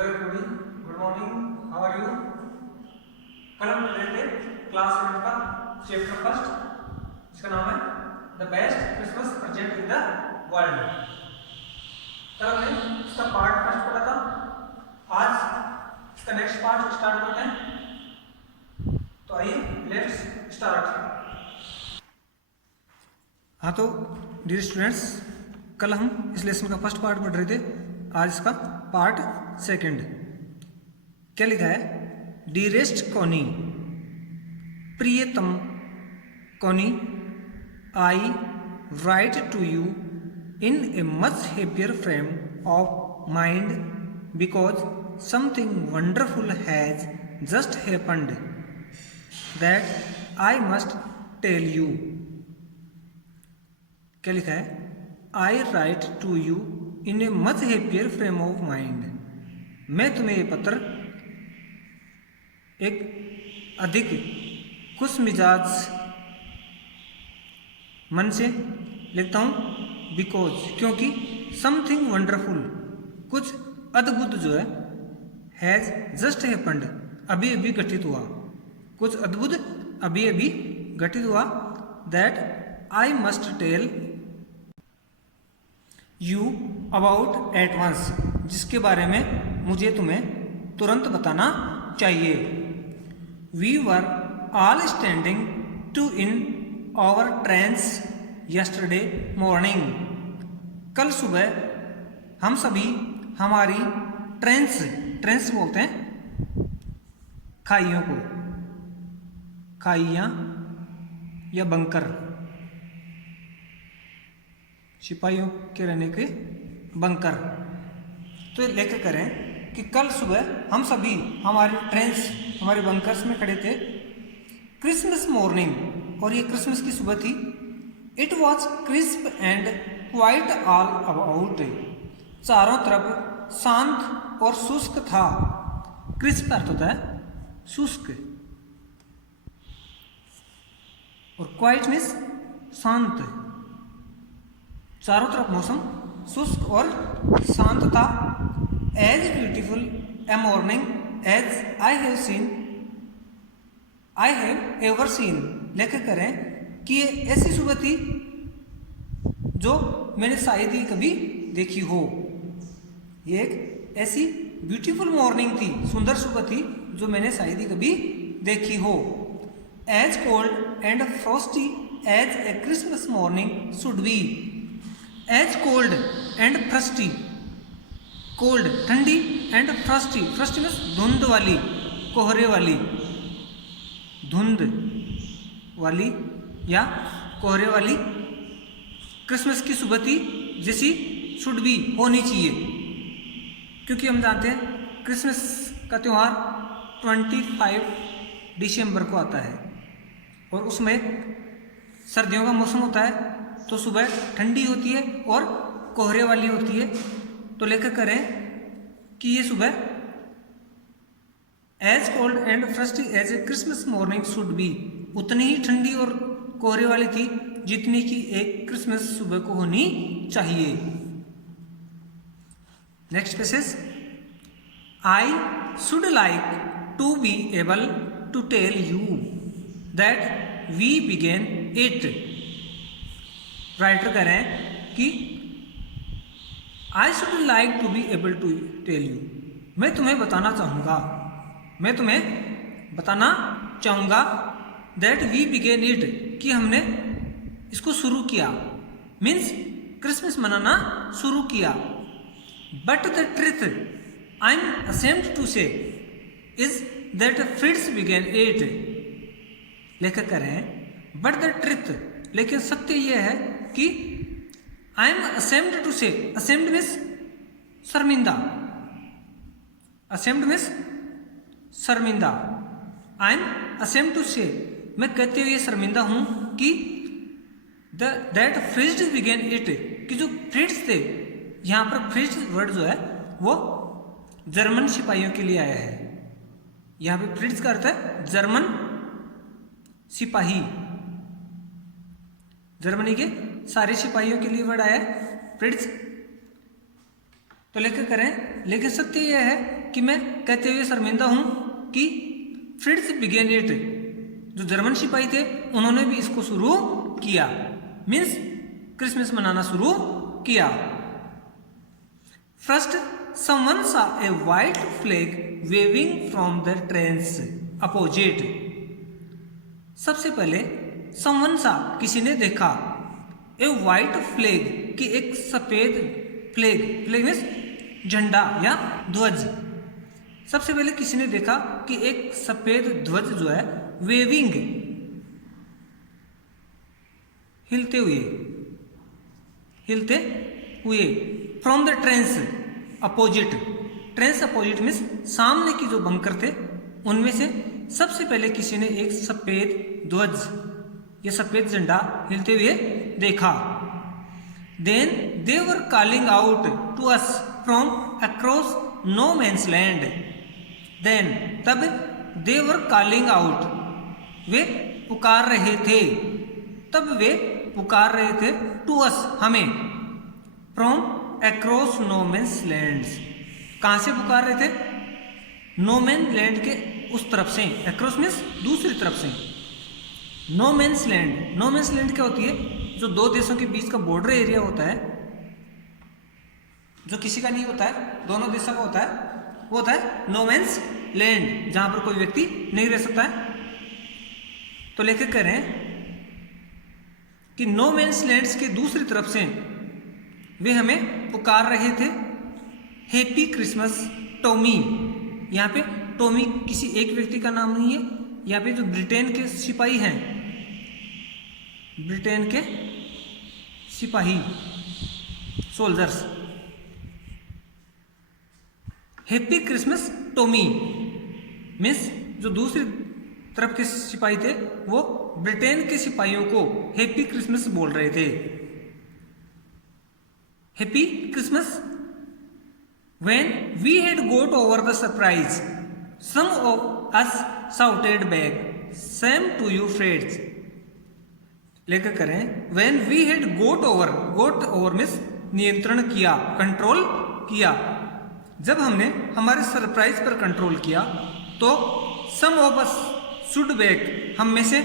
Hello everybody, good morning, how are you. कल हम पढ़ रहे थे क्लास 7 का चैप्टर फर्स्ट, जिसका नाम है the best Christmas present in the world. कल हमने इसका पार्ट फर्स्ट पढ़ा था। आज इसका नेक्स्ट पार्ट स्टार्ट करते हैं। तो आइए लेट्स स्टार्ट। हाँ तो डियर स्टूडेंट्स, कल हम इस लेसन का फर्स्ट पार्ट पढ़ रहे थे, आज इसका पार्ट सेकंड। क्या लिखा है? डियरेस्ट कॉनी, प्रियतम Connie, I write to you in a much happier frame of mind because something wonderful has just happened that I must tell you. क्या लिखा है? I write to you in a much happier frame of mind. मैं तुम्हें ये पत्र एक अधिक खुश मिजाज मन से लिखता हूँ, बिकॉज क्योंकि समथिंग वंडरफुल कुछ अद्भुत जो है, हैज जस्ट हैपेंड अभी अभी घटित हुआ, कुछ अद्भुत अभी अभी घटित हुआ, that I must tell you about at once, जिसके बारे में मुझे तुम्हें तुरंत बताना चाहिए। We were all standing to in our trenches yesterday morning. कल सुबह हम सभी हमारी ट्रेन्स बोलते हैं खाइयों को, खाइयाँ या बंकर, सिपाहियों के रहने के बंकर। तो लेकर करें कि कल सुबह हम सभी हमारे ट्रेन्स, हमारे बंकर्स में खड़े थे। क्रिसमस मॉर्निंग, और ये क्रिसमस की सुबह थी। It was crisp and quite all about, चारों तरफ शांत और शुष्क था। क्रिस्प अर्थ होता है शुष्क, और क्वाइट मीन्स शांत। चारों तरफ मौसम शुष्क और शांत था। As beautiful a morning as I have ever seen. लेकर करें कि ये ऐसी सुबह थी जो मैंने शायद ही कभी देखी हो। ये एक ऐसी ब्यूटीफुल मॉर्निंग थी, सुंदर सुबह थी जो मैंने शायद ही कभी देखी हो। As cold and frosty as a Christmas morning should be. As cold and frosty, cold ठंडी, एंड फ्रस्टी, फ्रस्टी मीन्स धुंध वाली, कोहरे वाली, धुंध वाली या कोहरे वाली क्रिसमस की सुबह थी जैसी शुड बी होनी चाहिए। क्योंकि हम जानते हैं क्रिसमस का त्यौहार 25 दिसंबर को आता है, और उसमें सर्दियों का मौसम होता है, तो सुबह ठंडी होती है और कोहरे वाली होती है। तो लेकर करें कि ये सुबह as cold and frosty as a Christmas morning should be, उतनी ही ठंडी और कोहरे वाली थी जितनी की एक क्रिसमस सुबह को होनी चाहिए। Next passage. I should like to be able to tell you that we began it. Writer कह रहे हैं कि I should like to be able to tell you, मैं तुम्हें बताना चाहूँगा दैट वी बिगेन इट, कि हमने इसको शुरू किया, मीन्स क्रिसमस मनाना शुरू किया। But the truth I am ashamed to say is that Fritz began it. लेखक कह रहे हैं बट द ट्रुथ, लेकिन सत्य यह है कि आई एम असेम्ड टू से, असेम्ड मीन्स शर्मिंदा, असेम्ड मीन्स शर्मिंदा। आई एम असेम्ड टू से, मैं कहते हुए शर्मिंदा हूं कि दैट फ्रिज्ड बिगेन इट, कि जो फ्रिट्स थे, यहाँ पर फ्रिज्ड वर्ड जो है वो जर्मन सिपाहियों के लिए आया है। यहाँ पे फ्रिट्स का अर्थ है जर्मन सिपाही, जर्मनी के सारे सिपाहियों के लिए वर्ड आया है फ्रिट्स। तो लेखक कह रहे हैं लेकिन सत्य यह है कि मैं कहते हुए शर्मिंदा हूं कि फ्रिट्ज बिगेन इट, जो जर्मन सिपाही थे उन्होंने भी इसको शुरू किया, मीन्स क्रिसमस मनाना शुरू किया। First someone saw a white flag waving from the trains opposite. सबसे पहले समवन सा किसी ने देखा, ए व्हाइट फ्लैग की एक सफेद फ्लैग, फ्लैग मीन्स झंडा या ध्वज। सबसे पहले किसी ने देखा कि एक सफेद ध्वज जो है वेविंग, हिलते हुए from the trains opposite. Trains opposite means सामने की जो बंकर थे उनमें से सबसे पहले किसी ने एक सफेद ध्वज या सफेद झंडा हिलते हुए देखा। Then they were calling out to us from across no man's land. Then तब दे वर कॉलिंग आउट, वे पुकार रहे थे, तब वे पुकार रहे थे टू अस हमें, from across no man's lands. कहां से पुकार रहे थे? नो मैन लैंड के उस तरफ से, अक्रॉस मीन्स दूसरी तरफ से। No man's land, no man's land क्या होती है? जो दो देशों के बीच का बॉर्डर एरिया होता है, जो किसी का नहीं होता है, दोनों देशों का होता है, वो होता है नो मैंस लैंड, जहां पर कोई व्यक्ति नहीं रह सकता है। तो लेखक कह रहे हैं कि नो मैंस लैंड्स के दूसरी तरफ से वे हमें पुकार रहे थे, हैप्पी क्रिसमस टॉमी। यहाँ पे टॉमी किसी एक व्यक्ति का नाम नहीं है, यहाँ पे जो ब्रिटेन के सिपाही हैं, ब्रिटेन के सिपाही soldiers, happy Christmas Tommy means जो दूसरी तरफ के सिपाही थे वो ब्रिटेन के सिपाहियों को हैप्पी क्रिसमस बोल रहे थे। Happy Christmas When we had got over the surprise, some of us shouted back, "Same to you, friends." लेकर करें when we had got over means नियंत्रण किया, कंट्रोल किया। जब हमने हमारे सरप्राइज पर कंट्रोल किया तो some of us shoot back, हम में से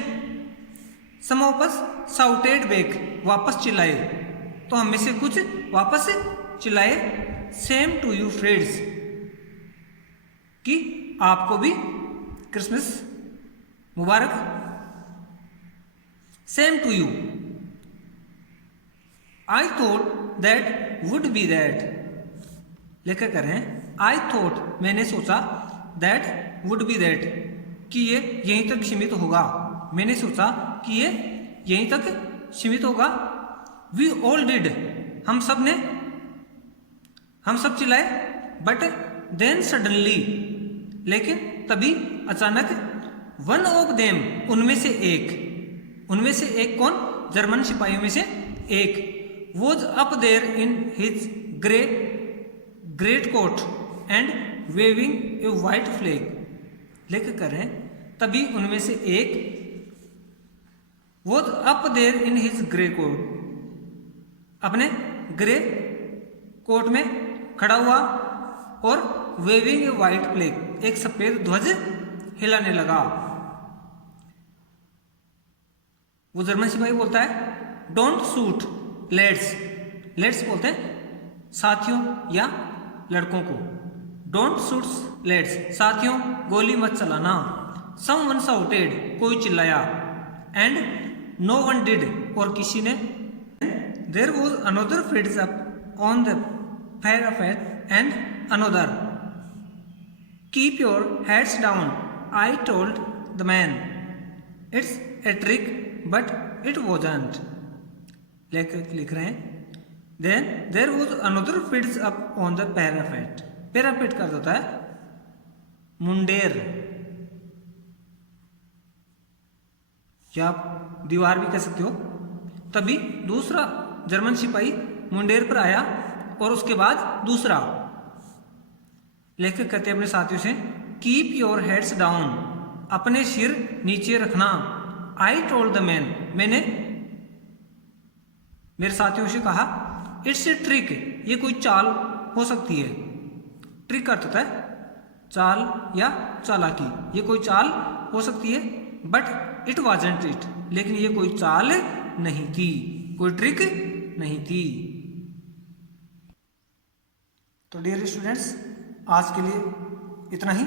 some of us shouted back, वापस चिल्लाए, तो हम में से कुछ वापस चिल्लाए सेम टू यू फ्रेंड्स, कि आपको भी क्रिसमस मुबारक। Same to you. I thought that would be that. लेकर कर रहे हैं आई थॉट, मैंने सोचा, दैट वुड बी दैट, कि ये यहीं तक सीमित होगा। मैंने सोचा कि ये यहीं तक सीमित होगा। वी ऑल डिड, हम सब चिल्लाए। बट देन सडनली, लेकिन तभी अचानक, वन ऑफ देम, उनमें से एक कौन? जर्मन सिपाहियों में से एक, was up there in his great coat and waving a white flag. लेकर कर रहे हैं तभी उनमें से एक was up there in his grey coat, अपने ग्रे कोट में खड़ा हुआ और वेविंग ए व्हाइट फ्लैग, एक सफेद ध्वज हिलाने लगा। वो जर्मन सिपाही बोलता है डोंट शूट लेट्स बोलते हैं साथियों या लड़कों को। डोंट शूट लेट्स, साथियों गोली मत चलाना। समवन शाउटेड, कोई चिल्लाया। एंड नो वन डिड, और किसी ने। There was another Fritz up on the parapet and another. Keep your heads down, I told the man. It's a trick, but it wasn't. लिख रहे हैं Then there was another fritz up on the parapet. Parapet का होता है मुंडेर, या आप दीवार भी कह सकते हो। तभी दूसरा जर्मन सिपाही मुंडेर पर आया और उसके बाद दूसरा। लेखक कहते हैं अपने साथियों से कीप योर हेड्स डाउन, अपने सिर नीचे रखना। आई टोल्ड द मैन, मैंने मेरे साथियों से कहा इट्स ए ट्रिक, ये कोई चाल हो सकती है। ट्रिक अर्थ होता है चाल या चालाकी। ये कोई चाल हो सकती है, बट इट वाजंट इट, लेकिन ये कोई चाल नहीं थी, कोई ट्रिक नहीं थी। तो डियर स्टूडेंट्स, आज के लिए इतना ही।